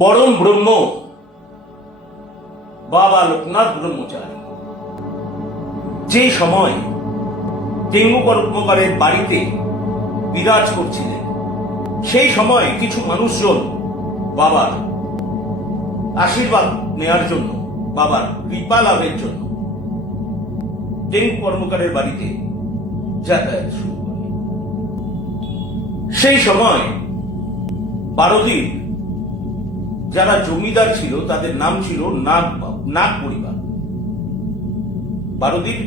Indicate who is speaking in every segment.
Speaker 1: পরম ব্রহ্ম, বাবা লোকনাথ ব্রহ্মচারী। যে সময় ডেঙ্গু কর্মকারের বাড়িতে বিরাজ করছিলেন, সেই সময় কিছু মানুষজন বাবার আশীর্বাদ নেয়ার জন্য, বাবার কৃপা লাভের জন্য ডেঙ্গু কর্মকারের বাড়িতে যাতায়াত শুরু করে সেই সময় বারোদিন যারা জমিদার ছিল, তাদের নাম ছিল নাগ নাগ পরিবার। বারোদিন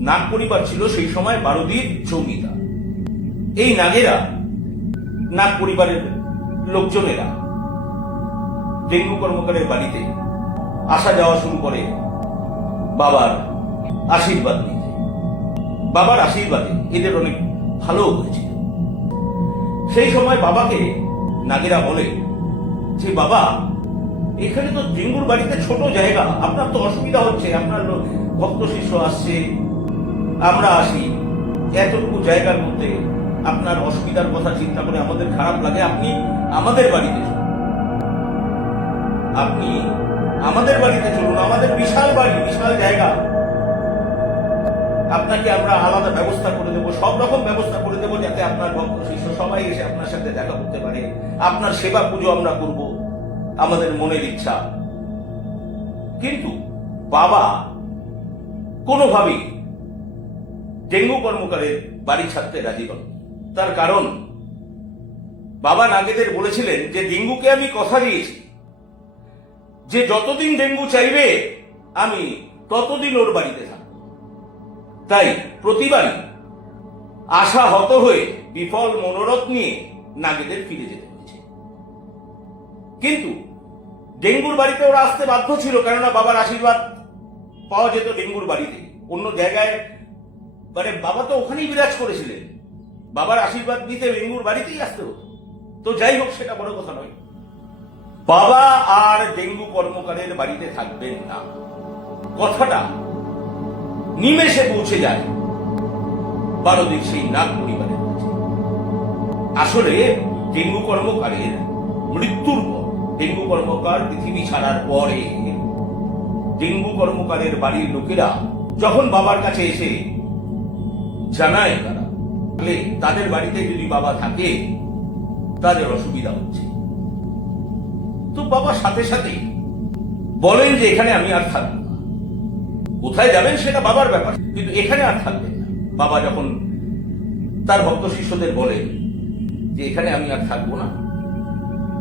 Speaker 1: নাগ পরিবার ছিল, সেই সময় বারোদিন জমিদার। এই নাগেরা নাগ পরিবারের লোকজনেরা ডেঙ্গু কর্মকারের বাড়িতে আসা যাওয়া শুরু করে বাবার আশীর্বাদ নিতে। বাবার আশীর্বাদে এদের অনেক ভালো হয়েছিল। সেই সময় বাবাকে নাগেরা বলে যে বাবা, এখানে তো ডেঙ্গুর বাড়িতে ছোট জায়গা, আপনার তো অসুবিধা হচ্ছে, আপনার ভক্ত শিষ্য আসছে। আমরা আসি, এতটুকু জায়গার মধ্যে আপনার অসুবিধার কথা চিন্তা করে আমাদের খারাপ লাগে, আপনি আমাদের বাড়িতে আপনি আমাদের বাড়িতে চলুন, আমাদের বিশাল বাড়ি, বিশাল জায়গা। আপনাকে আমরা আলাদা ব্যবস্থা করে দেবো, সব রকম ব্যবস্থা করে দেবো যাতে আপনার ভক্ত শিষ্য সবাই এসে আপনার সাথে দেখা করতে পারে। আপনার সেবা পুজো আমরা করব। আমাদের মনের ইচ্ছা। কিন্তু বাবা কোনোভাবেই ডেঙ্গু কর্মকারের বাড়ি ছাড়তে রাজি হন তার কারণ, বাবা নাগেদের বলেছিলেন যে ডেঙ্গুকে আমি কথা দিয়েছি। যে যতদিন ডেঙ্গু চাইবে, আমি ততদিন ওর বাড়িতে থাকব। তাই প্রতিবারই আশা হত হয়ে বিফল মনোরথ নিয়ে নাগেদের ফিরে যেতে হয়েছে। কিন্তু ডেঙ্গুর বাড়িতে ওরা আসতে বাধ্য ছিল, কেননা বাবার আশীর্বাদ পাওয়া যেত ডেঙ্গুর বাড়িতে। অন্য জায়গায় মানে বাবা তো ওখানেই বিরাজ করেছিলেন। বাবার আশীর্বাদ নিতে ডেঙ্গুর বাড়িতেই আসতে হতো। তো যাই হোক, সেটা বড় কথা নয়। বাবা আর ডেঙ্গু কর্মকারের বাড়িতে থাকবেন না। কথাটা নিমেষে পৌঁছে যায়। বারোদিক সেই নাগ পরিবারের আসলে ডেঙ্গু কর্মকারের মৃত্যুর পর ডেঙ্গু কর্মকার পৃথিবী ছাড়ার পরে। ডেঙ্গু কর্মকারের বাড়ির লোকেরা যখন বাবার কাছে এসে জানায় তারা তাদের বাড়িতে যদি বাবা থাকে, তাদের অসুবিধা হচ্ছে। তো বাবা সাথে সাথে বলেন যে, এখানে আমি আর থাকব না। কোথায় যাবেন সেটা বাবার ব্যাপার, কিন্তু এখানে আর থাকবেন বাবা যখন তার ভক্ত শিষ্যদের বলেন যে, এখানে আমি আর থাকব না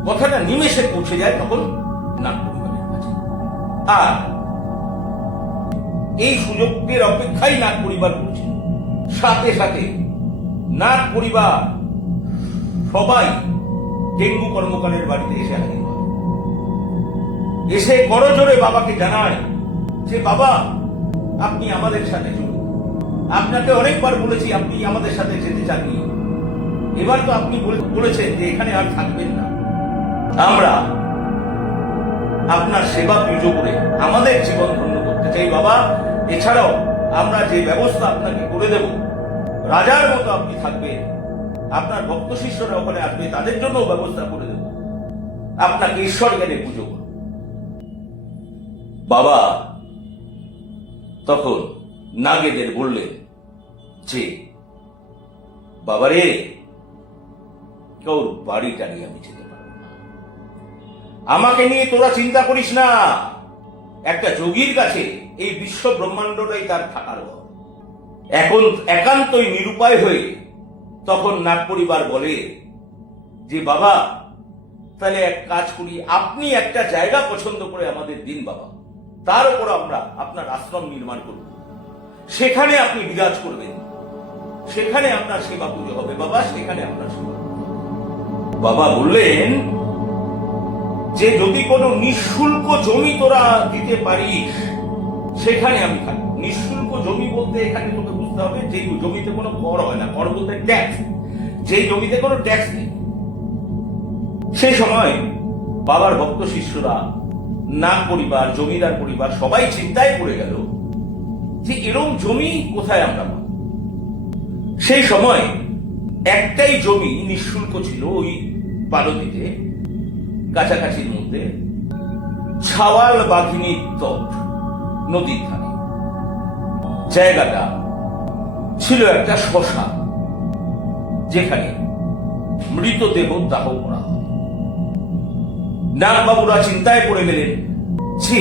Speaker 1: কথাটা নিমেষে পৌঁছে যায় তখন নাগ পরিবারের কাছে। আর এই সুযোগের অপেক্ষাই নাগ পরিবার করছিল। সাথে সাথে নাগ পরিবার সবাই ডেঙ্গু কর্মকারের বাড়িতে এসে হাজির হয়। এসে করজোরে বাবাকে জানায় যে, বাবা, আপনি আমাদের সাথে চলুন। আপনাকে অনেকবার বলেছি আপনি আমাদের সাথে যেতে চাননি। এবার তো আপনি বলে- বলেছেন যে এখানে আর থাকবেন না। আমরা আপনার সেবা পুজো করে আমাদের জীবন ধন্য করতে চাই। বাবা, এছাড়াও আমরা যে ব্যবস্থা আপনাকে করে দেব, রাজার মতো আপনি থাকবেন, আপনার ভক্ত শিষ্যরা ওখানে আসবে, তাদের জন্য ব্যবস্থা করে দেব। আপনাকে ঈশ্বর জ্ঞানে পুজো করব। বাবা, তখন নাগেদের বললেন যে বাবারে, কেউ বাড়ি টানিয়ে আমি যেতে আমাকে নিয়ে তোরা চিন্তা করিস না। একটা যোগীর কাছে এই বিশ্ব ব্রহ্মাণ্ডটাই তার থাকার এখন একান্তই নিরুপায় হয়ে তখন নাগ পরিবার বলে যে, বাবা, তাহলে এক কাজ করি, আপনি একটা জায়গা পছন্দ করে আমাদের দিন, বাবা। তার উপর আমরা আপনার আশ্রম নির্মাণ করব। সেখানে আপনি বিরাজ করবেন। সেখানে আপনার সেবা পুজো হবে, বাবা, সেখানে আপনার সেবা বাবা বললেন যে যদি কোনো নিঃশুল্ক জমি তোরা দিতে পারিস সেখানে আমি থাকব নিঃশুল্ক জমি বলতে এখানে তোকে বুঝতে হবে, যে জমিতে কোনো কর হয় না। কর বলতে ট্যাক্স যেই জমিতে কোনো ট্যাক্স নেই। সেই সময় বাবার ভক্ত শিষ্যরা, নাগ পরিবার, জমিদার পরিবার, সবাই চিন্তায় পড়ে গেল যে এরম জমি কোথায় আমরা পাবো? সেই সময় একটাই জমি নিঃশুল্ক ছিল ওই পালতিতে কাছাকাছির মধ্যে ছাওয়াল বাঘিনীর তট নদীর ধারে। জায়গাটা ছিল একটা শ্মশান, যেখানে মৃতদেহ দাহ করা নাগবাবুরা চিন্তায় পড়ে গেলেন যে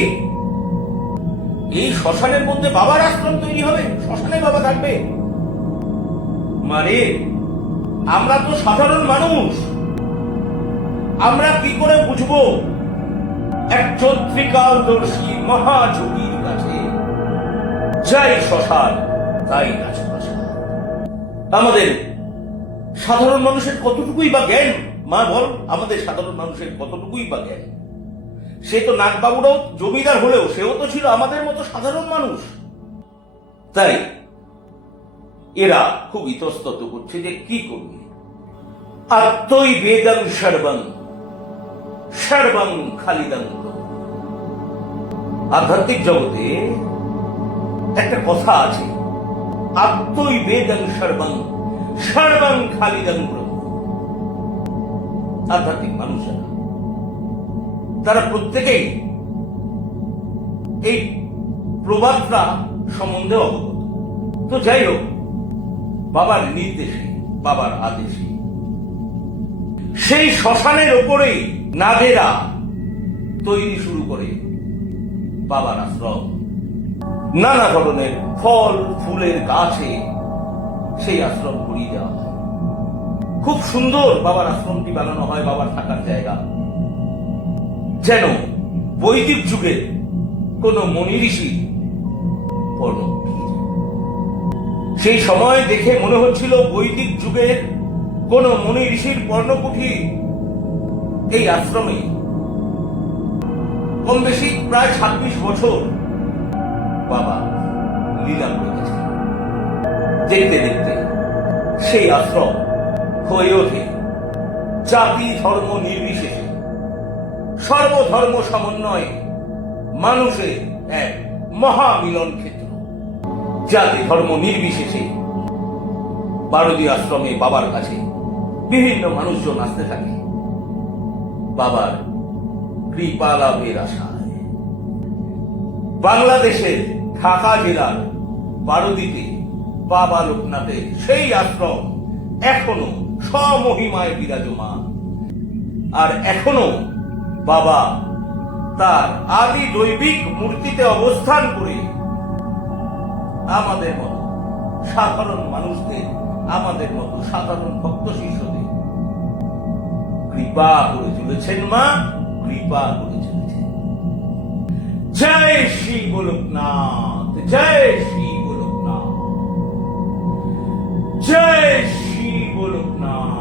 Speaker 1: এই শ্মশানের মধ্যে বাবার আশ্রম তৈরি হবে, শ্মশানে বাবা থাকবে। মানে আমরা তো সাধারণ মানুষ। আমরা কি করে বুঝব? একজন ত্রিকালদর্শী মহাযোগীর কাছে। যাই শ্মশান, তাই রাজপ্রাসাদ। আমাদের সাধারণ মানুষের কতটুকুই বা জ্ঞান? মা, বল, আমাদের সাধারণ মানুষের কতটুকুই বা জ্ঞান? সে তো নাগবাবুরাও জমিদার হলেও সেও তো ছিল আমাদের মতো সাধারণ মানুষ। তাই এরা খুব ইতস্তত করছে যে কি করবে? আত্মই বেদং সর্বং সর্বং খালিদং। আধ্যাত্মিক জগতে একটা কথা আছে। আত্মই বেদং সর্বং সর্বং খালিদং আধ্যাত্মিক মানুষেরা তারা প্রত্যেকেই এই প্রবাদটা সম্বন্ধে অবগত। তো যাই হোক, বাবার নির্দেশে, বাবার আদেশে। সেই শ্মশানের ওপরেই নাগেরা তৈরি শুরু করে বাবার আশ্রম। নানা ধরনের ফল, ফুলের গাছে সেই আশ্রম করিয়ে দেওয়া হয়। খুব সুন্দর বাবার আশ্রমটি বানানো হয়, বাবার থাকার জায়গা। যেন বৈদিক যুগের কোন মনি ঋষি সেই সময় দেখে মনে হচ্ছিল বৈদিক যুগের কোন মনি ঋষির পর্ণকুঠি এই আশ্রমে। কম বেশি প্রায় ছাব্বিশ বছর বাবা লীলা করে। দেখতে দেখতে সেই আশ্রম হয়ে ওঠে জাতি ধর্ম নির্বিশেষে। সর্বধর্ম সমন্বয়ে মানুষের এক মহামিলন ক্ষেত্র। জাতি ধর্ম নির্বিশেষে বারদী আশ্রমে বাবার কাছে বিভিন্ন মানুষজন আসতে থাকে। বাবার কৃপা লাভের আশায়। বাংলাদেশের ঢাকা জেলার বারদীতে বাবা লোকনাথের সেই আশ্রম এখনও স্বমহিমায় বিরাজমান। আর এখনও বাবা তার আদি দৈবিক মূর্তিতে অবস্থান করে আমাদের মতো সাধারণ মানুষদের, আমাদের মতো সাধারণ ভক্ত শিষ্যদের কৃপা করে চলেছেন মা, কৃপা করে চলেছেন। জয় শ্রী গোলকনাথ, জয় শ্রী গোলকনাথ। জয় শ্রী গোলকনাথ।